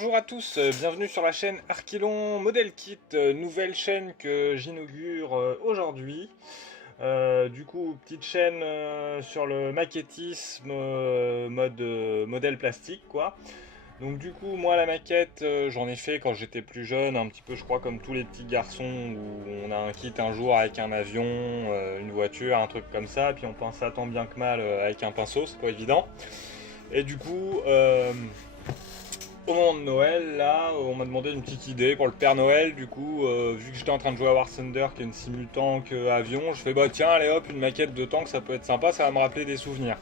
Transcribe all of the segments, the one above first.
Bonjour à tous, bienvenue sur la chaîne Archilon Model Kit, nouvelle chaîne que j'inaugure aujourd'hui. Du coup, petite chaîne sur le maquettisme, modèle plastique quoi. Donc du coup, moi la maquette, j'en ai fait quand j'étais plus jeune, un petit peu je crois comme tous les petits garçons, où on a un kit un jour avec un avion, une voiture, un truc comme ça, puis on pense ça tant bien que mal avec un pinceau, c'est pas évident. Et du coup, au moment de Noël, là, on m'a demandé une petite idée pour le Père Noël. Du coup, vu que j'étais en train de jouer à War Thunder, qui est une simu-tank avion, je fais bah tiens, allez hop, une maquette de tank, ça peut être sympa, ça va me rappeler des souvenirs.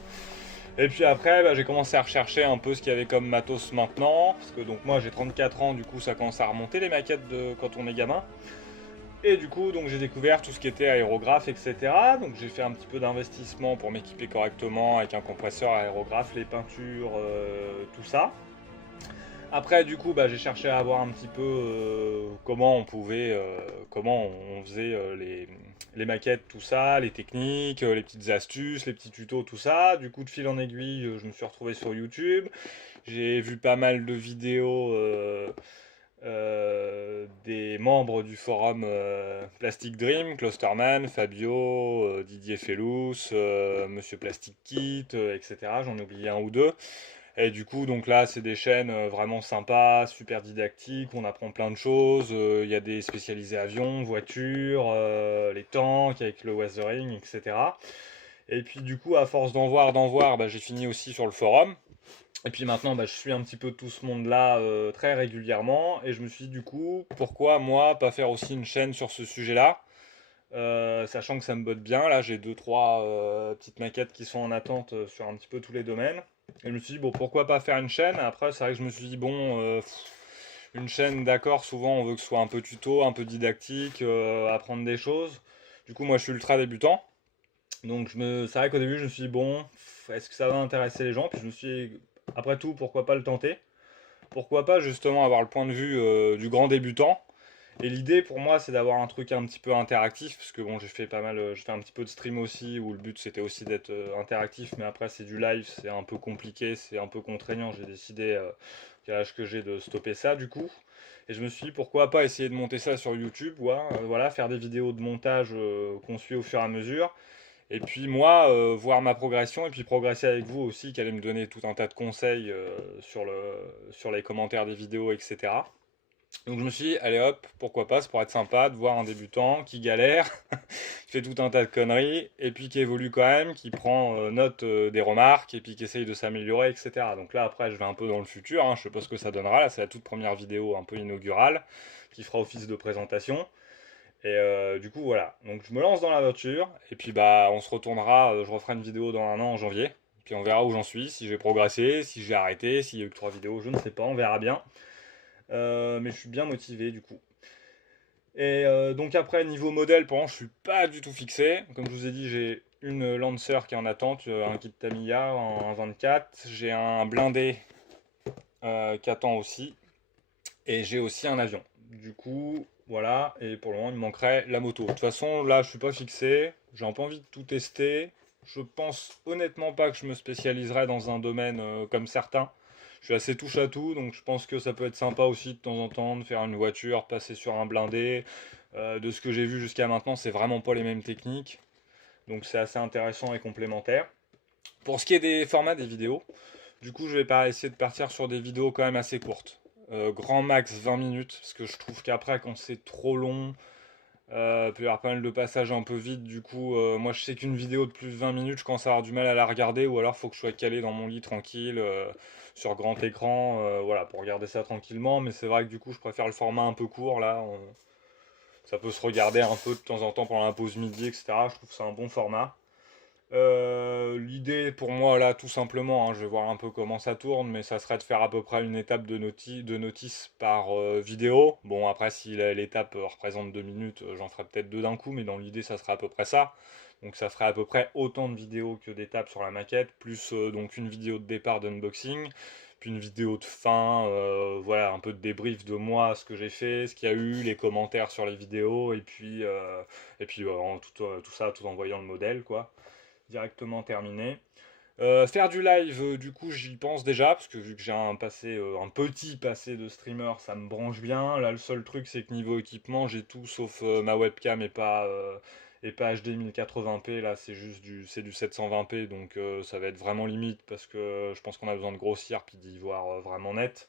Et puis après, bah, j'ai commencé à rechercher un peu ce qu'il y avait comme matos maintenant, parce que donc moi j'ai 34 ans, du coup ça commence à remonter les maquettes de quand on est gamin. Et du coup, donc j'ai découvert tout ce qui était aérographe, etc. Donc j'ai fait un petit peu d'investissement pour m'équiper correctement avec un compresseur aérographe, les peintures, tout ça. Après, du coup, bah, j'ai cherché à voir un petit peu comment on pouvait, comment on faisait les maquettes, tout ça, les techniques, les petites astuces, les petits tutos, tout ça. Du coup, de fil en aiguille, je me suis retrouvé sur YouTube. J'ai vu pas mal de vidéos des membres du forum Plastic Dream, Clusterman, Fabio, Didier Fellous, Monsieur Plastic Kit, etc. J'en ai oublié un ou deux. Et du coup, donc là, c'est des chaînes vraiment sympas, super didactiques, on apprend plein de choses. Il y a des spécialisés avions, voitures, les tanks avec le weathering, etc. Et puis du coup, à force d'en voir, bah, j'ai fini aussi sur le forum. Et puis maintenant, bah, je suis un petit peu tout ce monde-là très régulièrement. Et je me suis dit du coup, pourquoi moi pas faire aussi une chaîne sur ce sujet-là. Sachant que ça me botte bien, là j'ai deux trois petites maquettes qui sont en attente sur un petit peu tous les domaines. Et je me suis dit bon pourquoi pas faire une chaîne. Après c'est vrai que je me suis dit bon une chaîne d'accord souvent on veut que ce soit un peu tuto, un peu didactique, apprendre des choses. Du coup moi je suis ultra débutant. Donc c'est vrai qu'au début je me suis dit bon est-ce que ça va intéresser les gens. Puis je me suis dit après tout pourquoi pas le tenter. Pourquoi pas justement avoir le point de vue du grand débutant. Et l'idée pour moi, c'est d'avoir un truc un petit peu interactif, parce que bon, j'ai fait pas mal, j'ai fait un petit peu de stream aussi, où le but c'était aussi d'être interactif, mais après c'est du live, c'est un peu compliqué, c'est un peu contraignant. J'ai décidé, à l'âge que j'ai, de stopper ça du coup. Et je me suis dit pourquoi pas essayer de monter ça sur YouTube, voilà, faire des vidéos de montage qu'on suit au fur et à mesure. Et puis moi, voir ma progression et puis progresser avec vous aussi, qui allez me donner tout un tas de conseils sur les commentaires des vidéos, etc. Donc je me suis dit, allez hop, pourquoi pas, ça pourrait être sympa de voir un débutant qui galère, qui fait tout un tas de conneries, et puis qui évolue quand même, qui prend note des remarques, et puis qui essaye de s'améliorer, etc. Donc là après je vais un peu dans le futur, hein, je sais pas ce que ça donnera, là c'est la toute première vidéo un peu inaugurale, qui fera office de présentation. Et du coup voilà, donc je me lance dans la voiture, et puis bah on se retournera, je referai une vidéo dans un an en janvier, puis on verra où j'en suis, si j'ai progressé, si j'ai arrêté, s'il y a eu que 3 vidéos, je ne sais pas, on verra bien. Mais je suis bien motivé du coup. Et donc après, niveau modèle, pour l'instant, je suis pas du tout fixé. Comme je vous ai dit, j'ai une Lancer qui est en attente, un kit Tamiya en 24. J'ai un blindé qui attend aussi. Et j'ai aussi un avion. Du coup, voilà. Et pour le moment, il me manquerait la moto. De toute façon, là, je suis pas fixé. J'ai un peu envie de tout tester. Je pense honnêtement pas que je me spécialiserai dans un domaine comme certains. Je suis assez touche à tout, donc je pense que ça peut être sympa aussi de temps en temps de faire une voiture, passer sur un blindé. De ce que j'ai vu jusqu'à maintenant, c'est vraiment pas les mêmes techniques. Donc c'est assez intéressant et complémentaire. Pour ce qui est des formats des vidéos, du coup je vais pas essayer de partir sur des vidéos quand même assez courtes. Grand max 20 minutes, parce que je trouve qu'après quand c'est trop long, peut y avoir pas mal de passages un peu vides. Du coup, moi je sais qu'une vidéo de plus de 20 minutes, je commence à avoir du mal à la regarder, ou alors faut que je sois calé dans mon lit tranquille, sur grand écran, voilà, pour regarder ça tranquillement. Mais c'est vrai que du coup je préfère le format un peu court là. Ça peut se regarder un peu de temps en temps pendant la pause midi, etc. Je trouve que c'est un bon format. L'idée pour moi là tout simplement, hein, je vais voir un peu comment ça tourne, mais ça serait de faire à peu près une étape de notice par vidéo. Bon après si l'étape représente 2 minutes, j'en ferai peut-être deux d'un coup, mais dans l'idée ça serait à peu près ça. Donc ça ferait à peu près autant de vidéos que d'étapes sur la maquette, plus donc une vidéo de départ d'unboxing, puis une vidéo de fin, voilà un peu de débrief de moi, ce que j'ai fait, ce qu'il y a eu, les commentaires sur les vidéos, et puis tout ça tout en voyant le modèle quoi directement terminé. Faire du live, du coup, j'y pense déjà, parce que vu que j'ai un passé, un petit passé de streamer, ça me branche bien. Là, le seul truc, c'est que niveau équipement, j'ai tout sauf ma webcam et pas HD 1080p. Là, c'est du 720p, donc ça va être vraiment limite, parce que je pense qu'on a besoin de grossir, puis d'y voir vraiment net.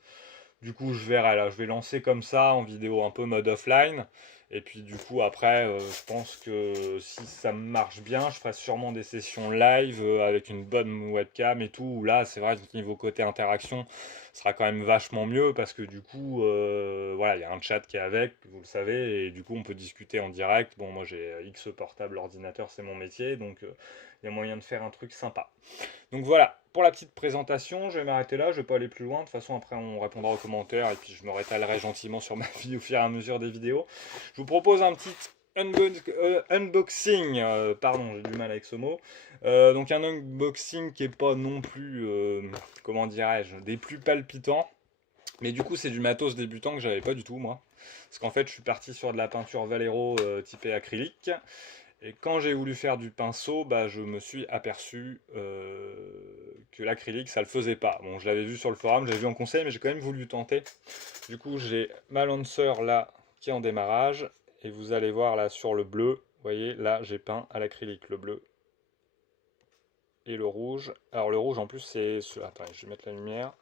Du coup, je verrai là, je vais lancer comme ça en vidéo un peu mode offline. Et puis du coup, après, je pense que si ça marche bien, je ferai sûrement des sessions live avec une bonne webcam et tout. Où là, c'est vrai que niveau côté interaction, ce sera quand même vachement mieux parce que du coup, voilà, il y a un chat qui est avec, vous le savez, et du coup, on peut discuter en direct. Bon, moi, j'ai X portable, ordinateur, c'est mon métier, donc il y a moyen de faire un truc sympa. Donc voilà, pour la petite présentation, je vais m'arrêter là, je vais pas aller plus loin. De toute façon, après, on répondra aux commentaires et puis je me rétalerai gentiment sur ma vie au fur et à mesure des vidéos. Je vous propose un petit unboxing, pardon, j'ai du mal avec ce mot. Donc un unboxing qui est pas non plus, comment dirais-je, des plus palpitants. Mais du coup, c'est du matos débutant que j'avais pas du tout, moi. Parce qu'en fait, je suis parti sur de la peinture Vallejo typée acrylique. Et quand j'ai voulu faire du pinceau, bah, je me suis aperçu que l'acrylique, ça le faisait pas. Bon, je l'avais vu sur le forum, j'avais vu en conseil, mais j'ai quand même voulu tenter. Du coup, j'ai ma Lancer là, qui est en démarrage. Et vous allez voir là sur le bleu, vous voyez, là, j'ai peint à l'acrylique, le bleu et le rouge. Alors le rouge, en plus, c'est... Attends, je vais mettre la lumière.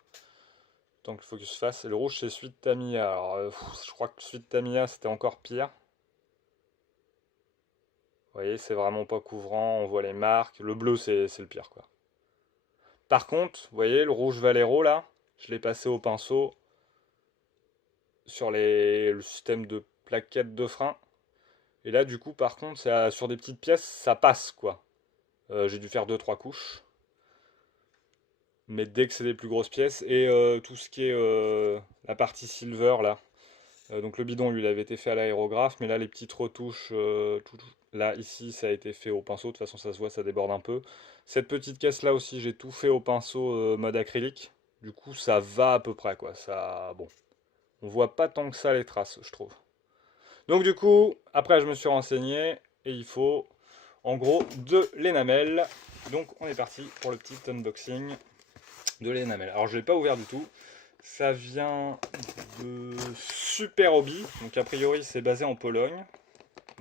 Tant que le focus fasse. Et le rouge, c'est celui de Tamiya. Alors, je crois que celui de Tamiya, c'était encore pire. Vous voyez, c'est vraiment pas couvrant, on voit les marques. Le bleu, c'est le pire, quoi. Par contre, vous voyez, le rouge Valero, là, je l'ai passé au pinceau sur le système de plaquettes de frein. Et là, du coup, par contre, sur des petites pièces, ça passe, quoi. J'ai dû faire deux trois couches. Mais dès que c'est des plus grosses pièces, et tout ce qui est la partie silver, là, donc le bidon, lui, il avait été fait à l'aérographe, mais là, les petites retouches, là, ici, ça a été fait au pinceau. De toute façon, ça se voit, ça déborde un peu. Cette petite caisse-là aussi, j'ai tout fait au pinceau mode acrylique. Du coup, ça va à peu près, quoi. Ça, bon, on voit pas tant que ça les traces, je trouve. Donc du coup, après, je me suis renseigné, et il faut, en gros, de l'énamel. Donc, on est parti pour le petit unboxing de l'énamel. Alors, je ne l'ai pas ouvert du tout. Ça vient de Super Hobby, donc a priori c'est basé en Pologne.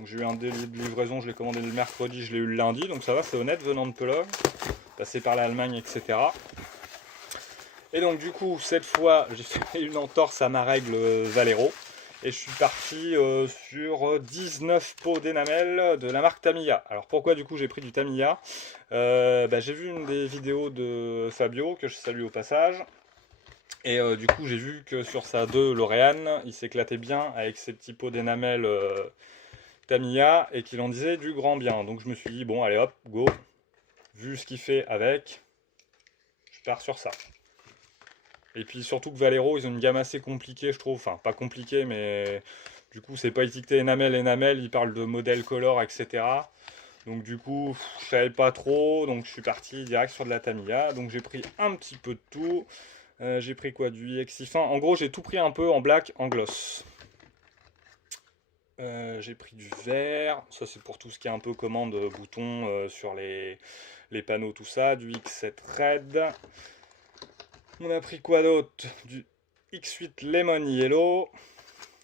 J'ai eu un délai de livraison, je l'ai commandé le mercredi, je l'ai eu le lundi, donc ça va, c'est honnête venant de Pologne, passé par l'Allemagne, etc. Et donc du coup, cette fois, j'ai fait une entorse à ma règle Valero, et je suis parti sur 19 pots d'énamel de la marque Tamiya. Alors pourquoi du coup j'ai pris du Tamiya? J'ai vu une des vidéos de Fabio, que je salue au passage. Et du coup, j'ai vu que sur sa 2 L'Oréal, il s'éclatait bien avec ses petits pots d'énamel Tamiya et qu'il en disait du grand bien. Donc je me suis dit, bon, allez hop, go. Vu ce qu'il fait avec, je pars sur ça. Et puis surtout que Valero, ils ont une gamme assez compliquée, je trouve. Enfin, pas compliquée, mais du coup, c'est pas étiqueté enamel. Ils parlent de modèle color, etc. Donc du coup, je savais pas trop. Donc je suis parti direct sur de la Tamiya. Donc j'ai pris un petit peu de tout. J'ai pris quoi? Du Exifin. En gros, j'ai tout pris un peu en black, en gloss. J'ai pris du vert. Ça, c'est pour tout ce qui est un peu commande bouton sur les panneaux, tout ça. Du X7 Red. On a pris quoi d'autre? Du X8 Lemon Yellow.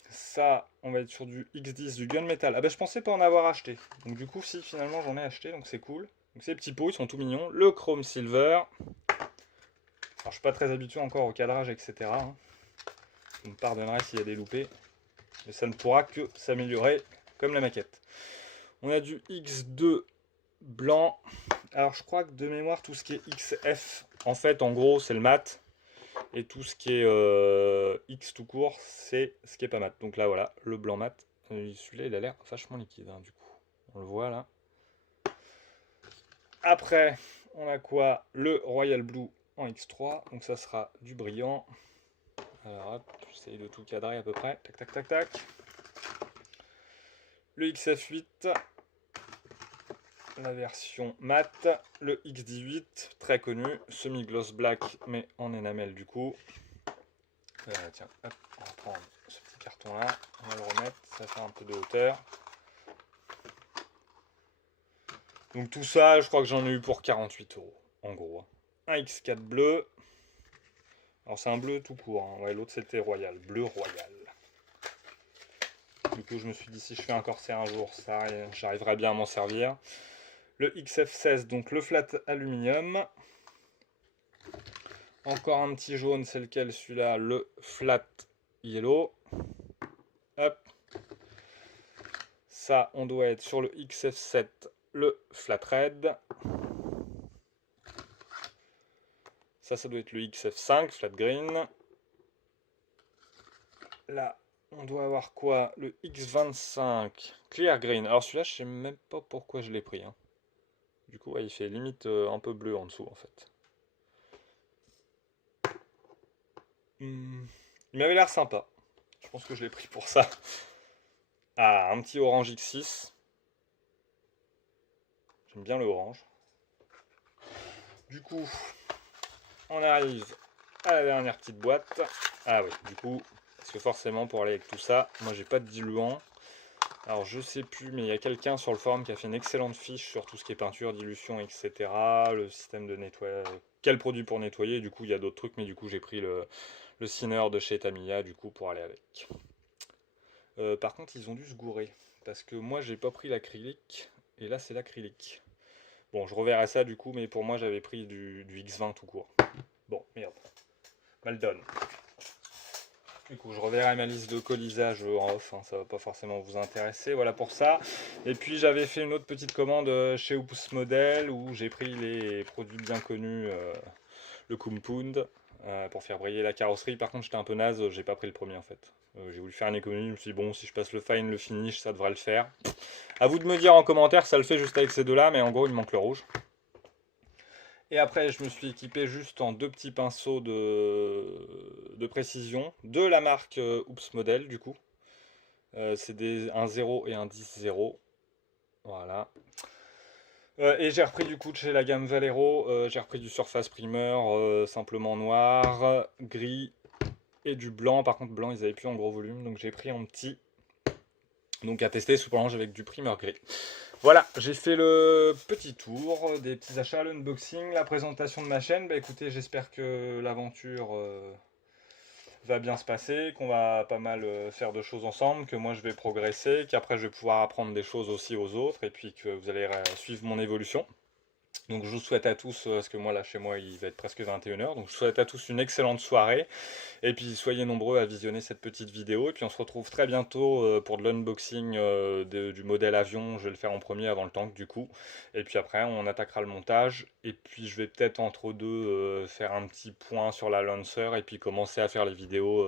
Ça, on va être sur du X10, du Gunmetal. Ah bah, je pensais pas en avoir acheté. Donc, du coup, si, finalement, j'en ai acheté. Donc, c'est cool. Donc, ces petits pots, ils sont tout mignons. Le Chrome Silver. Alors, je suis pas très habitué encore au cadrage, etc. Hein. Vous me pardonnerez s'il y a des loupés. Mais ça ne pourra que s'améliorer comme la maquette. On a du X2 blanc. Alors, je crois que de mémoire, tout ce qui est XF, en fait, en gros, c'est le mat. Et tout ce qui est X tout court, c'est ce qui est pas mat. Donc là, voilà, le blanc mat. Celui-là, il a l'air vachement liquide, hein, du coup. On le voit là. Après, on a quoi? Le Royal Blue en X3. Donc ça sera du brillant. Alors hop, j'essaye de tout cadrer à peu près. Tac, tac, tac, tac. Le XF8. La version mat. Le X18, très connu. Semi-gloss black, mais en énamel du coup. Tiens, hop, on va prendre ce petit carton là. On va le remettre, ça fait un peu de hauteur. Donc tout ça, je crois que j'en ai eu pour 48 €, en gros. un X4 bleu. Alors c'est un bleu tout court, hein. Ouais, l'autre c'était royal, bleu royal. Du coup je me suis dit si je fais un corsaire un jour, ça j'arriverai bien à m'en servir. Le XF16, donc le flat aluminium. Encore un petit jaune, c'est lequel celui-là? Le flat yellow. Hop. Ça, on doit être sur le XF7, le flat red. Ça doit être le XF5, flat green. Là, on doit avoir quoi? Le X25, clear green. Alors celui-là, je sais même pas pourquoi je l'ai pris, hein. Du coup, ouais, il fait limite un peu bleu en dessous, en fait. Il m'avait l'air sympa. Je pense que je l'ai pris pour ça. Ah, un petit orange X6. J'aime bien le orange. Du coup, on arrive à la dernière petite boîte. Ah oui, du coup, parce que forcément pour aller avec tout ça, moi j'ai pas de diluant. Alors je sais plus, mais il y a quelqu'un sur le forum qui a fait une excellente fiche sur tout ce qui est peinture, dilution, etc. Le système de nettoyage, quel produit pour nettoyer. Du coup, il y a d'autres trucs, mais du coup j'ai pris le Thinner de chez Tamiya du coup pour aller avec. Par contre, ils ont dû se gourer parce que moi j'ai pas pris l'acrylique et là c'est l'acrylique. Bon, je reverrai ça du coup, mais pour moi j'avais pris du X20 tout court. Bon, merde. Mal donne. Du coup, je reverrai ma liste de colisage en off, hein, ça va pas forcément vous intéresser, voilà pour ça. Et puis j'avais fait une autre petite commande chez Oops Model où j'ai pris les produits bien connus, le Compound, pour faire briller la carrosserie. Par contre, j'étais un peu naze, j'ai pas pris le premier en fait. J'ai voulu faire une économie, je me suis dit bon, si je passe le fine, le finish, ça devrait le faire. À vous de me dire en commentaire, ça le fait juste avec ces deux là, mais en gros, il manque le rouge. Et après, je me suis équipé juste en deux petits pinceaux de précision de la marque Oops Model du coup. C'est un 0 et un 10-0. Voilà. Et j'ai repris du coup de chez la gamme Valero, j'ai repris du Surface Primer, simplement noir, gris et du blanc. Par contre, blanc, ils avaient plus en gros volume, donc j'ai pris en petit. Donc à tester sous orange avec du primer gris. Voilà, j'ai fait le petit tour des petits achats, l'unboxing, la présentation de ma chaîne. Bah écoutez, j'espère que l'aventure va bien se passer, qu'on va pas mal faire de choses ensemble, que moi je vais progresser, qu'après je vais pouvoir apprendre des choses aussi aux autres, et puis que vous allez suivre mon évolution. Donc je vous souhaite à tous, parce que moi là chez moi il va être presque 21h, donc je vous souhaite à tous une excellente soirée, et puis soyez nombreux à visionner cette petite vidéo, et puis on se retrouve très bientôt pour de l'unboxing du modèle avion. Je vais le faire en premier avant le tank du coup, et puis après on attaquera le montage, et puis je vais peut-être entre deux faire un petit point sur la Lancer, et puis commencer à faire les vidéos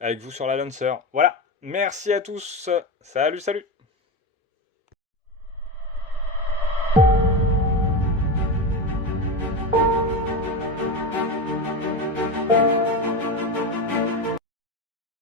avec vous sur la Lancer. Voilà, merci à tous, salut salut.